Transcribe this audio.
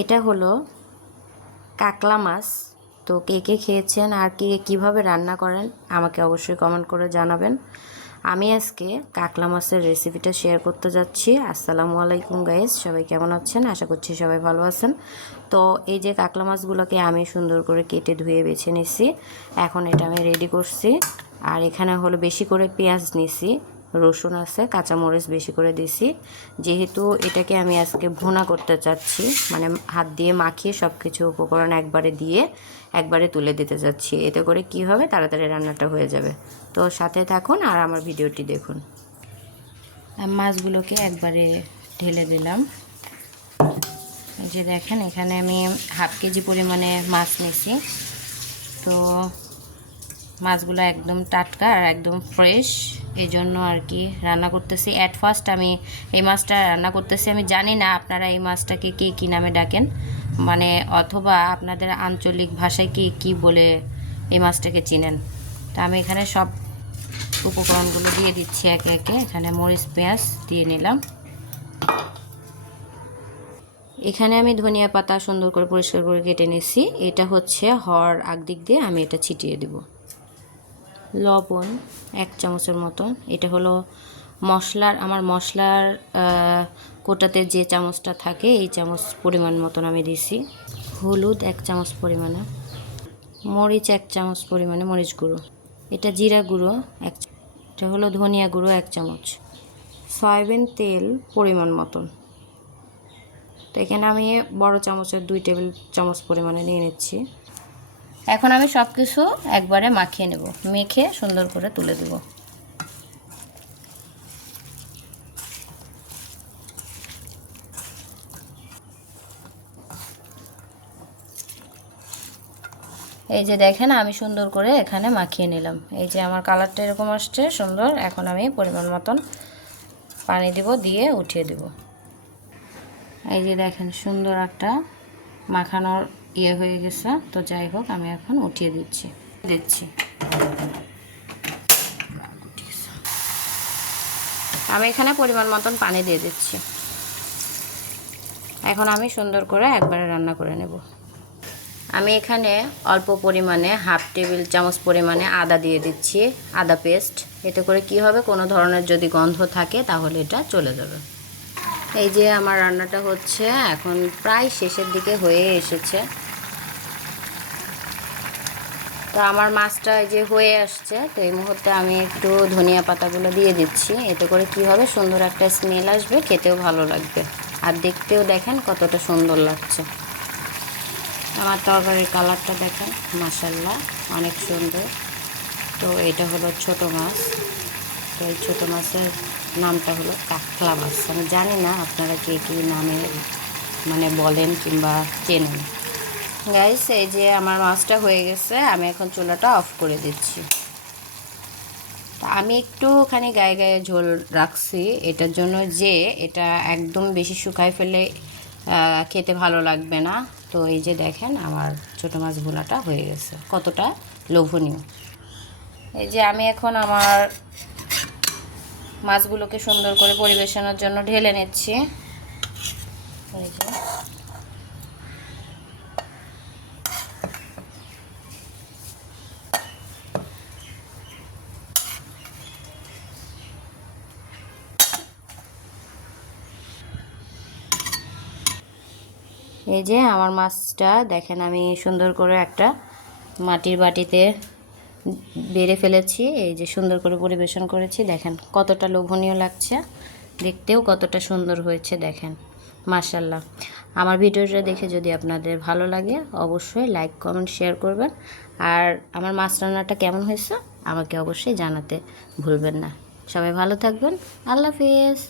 এটা হলো কাকলা মাছ। তো কে কে খেয়েছেন আর কে কীভাবে রান্না করেন আমাকে অবশ্যই কমেন্ট করে জানাবেন। আমি আজকে কাকলা মাছের রেসিপিটা শেয়ার করতে যাচ্ছি। আসসালামু আলাইকুম গাইস, সবাই কেমন আছেন? আশা করছি সবাই ভালো আছেন। তো এই যে কাকলা মাছগুলোকে আমি সুন্দর করে কেটে ধুয়ে বেছে নিছি। এখন এটা আমি রেডি করছি। আর এখানে হলো বেশি করে পেঁয়াজ নিছি, রসুন আছে, কাঁচামরিচ বেশি করে দিছি। যেহেতু এটাকে আমি আজকে ভুনা করতে চাচ্ছি, মানে হাত দিয়ে মাখিয়ে সব কিছু উপকরণ একবারে দিয়ে একবারে তুলে দিতে চাচ্ছি। এতে করে কি হবে, তাড়াতাড়ি রান্নাটা হয়ে যাবে। তো সাথে থাকুন আর আমার ভিডিওটি দেখুন। মাছগুলোকে একবারে ঢেলে দিলাম। এই যে দেখেন, এখানে আমি হাফ কেজি পরিমাণে মাছ নিয়েছি। তো মাছগুলো একদম টাটকা আর একদম ফ্রেশ, এই জন্য আর কি রান্না করতেছি। অ্যাট ফার্স্ট আমি এই মাছটা রান্না করতেছি। আমি জানি না আপনারা এই মাছটাকে কী নামে ডাকেন, মানে অথবা আপনাদের আঞ্চলিক ভাষায় কি বলে এই মাছটাকে চিনেন। তা আমি এখানে সব উপকরণগুলো দিয়ে দিচ্ছি একে একে। এখানে মরিচ পেঁয়াজ দিয়ে নিলাম। এখানে আমি ধনিয়া পাতা সুন্দর করে পরিষ্কার করে কেটে নিচ্ছি। এটা হচ্ছে হওয়ার দিক দিয়ে আমি এটা ছিটিয়ে দেব। লবণ 1 চামচের মতন। এটা হলো আমার মশলার কোটাতে যে চামচটা থাকে এই চামচ পরিমাণ মতন আমি দিছি। হলুদ 1 চামচ পরিমাণে, মরিচ 1 চামচ পরিমাণে মরিচ গুঁড়ো, এটা জিরা গুঁড়ো এটা হলো ধনিয়া গুঁড়ো 1 চামচ, সয়াবিন তেল পরিমাণ মতন। তো এখানে আমি বড় চামচের 2 টেবিল চামচ পরিমাণে নিয়ে নিচ্ছি। এখন আমি সব কিছু একবারে মাখিয়ে নেব, মেখে সুন্দর করে তুলে দেব। এই যে দেখেন, আমি সুন্দর করে এখানে মাখিয়ে নিলাম। এই যে আমার কালারটা এরকম আসছে সুন্দর। এখন আমি পরিমাণ মতন পানি দিব, দিয়ে উঠিয়ে দেব। এই যে দেখেন, সুন্দর একটা মাখানোর হয়ে গেছে। তো যাই হোক, আমি এখন উঠিয়ে দিচ্ছি। আমি এখানে পরিমাণ মতন পানি দিয়ে দিচ্ছি। এখন আমি সুন্দর করে একবারে রান্না করে নেব। আমি এখানে অল্প পরিমাণে হাফ টেবিল চামচ পরিমাণে আদা দিয়ে দিচ্ছি, আদা পেস্ট। এতে করে কি হবে, কোনো ধরনের যদি গন্ধ থাকে তাহলে এটা চলে যাবে। এই যে আমার রান্নাটা হচ্ছে, এখন প্রায় শেষের দিকে হয়ে এসেছে। তো আমার মাছটা এই যে হয়ে আসছে। তো এই মুহূর্তে আমি একটু ধনিয়া পাতাগুলো দিয়ে দিচ্ছি। এতে করে কি হবে, সুন্দর একটা স্মেল আসবে, খেতেও ভালো লাগবে আর দেখতেও দেখেন কতটা সুন্দর লাগছে। আমার তরকারির কালারটা দেখেন, মাশাআল্লাহ অনেক সুন্দর। তো এটা হলো ছোট মাছ। তো এই ছোটো মাছের নামটা হলো কাকলা মাছ। আমি জানি না আপনারা কে কী নামে মানে বলেন কিংবা চেনেন। গাইস, এই যে আমার মাছটা হয়ে গেছে, আমি এখন চুলাটা অফ করে দিচ্ছি। আমি একটুখানি গায়ে গায়ে ঝোল রাখছি এটার জন্য যে এটা একদম বেশি শুকায় ফেলে খেতে ভালো লাগবে না। তো এই যে দেখেন, আমার ছোটো মাছ ভুনাটা হয়ে গেছে, কতটা লোভনীয়। এই যে আমি এখন আমার মাছগুলোকে সুন্দর করে পরিবেশনের জন্য ঢেলে নিচ্ছি। এই যে আমার মাছটা দেখেন, আমি সুন্দর করে একটা মাটির বাটিতে বেড়ে ফেলেছি। এই যে সুন্দর করে পরিবেশন করেছি, দেখেন কতটা লোভনীয় লাগছে, দেখতেও কতটা সুন্দর হয়েছে দেখেন, মাশাআল্লাহ। আমার ভিডিওটা দেখে যদি আপনাদের ভালো লাগে অবশ্যই লাইক কমেন্ট শেয়ার করবেন। আর আমার মাছ রান্নাটা কেমন হয়েছে আমাকে অবশ্যই জানাতে ভুলবেন না। সবাই ভালো থাকবেন। আল্লাহ হাফেজ।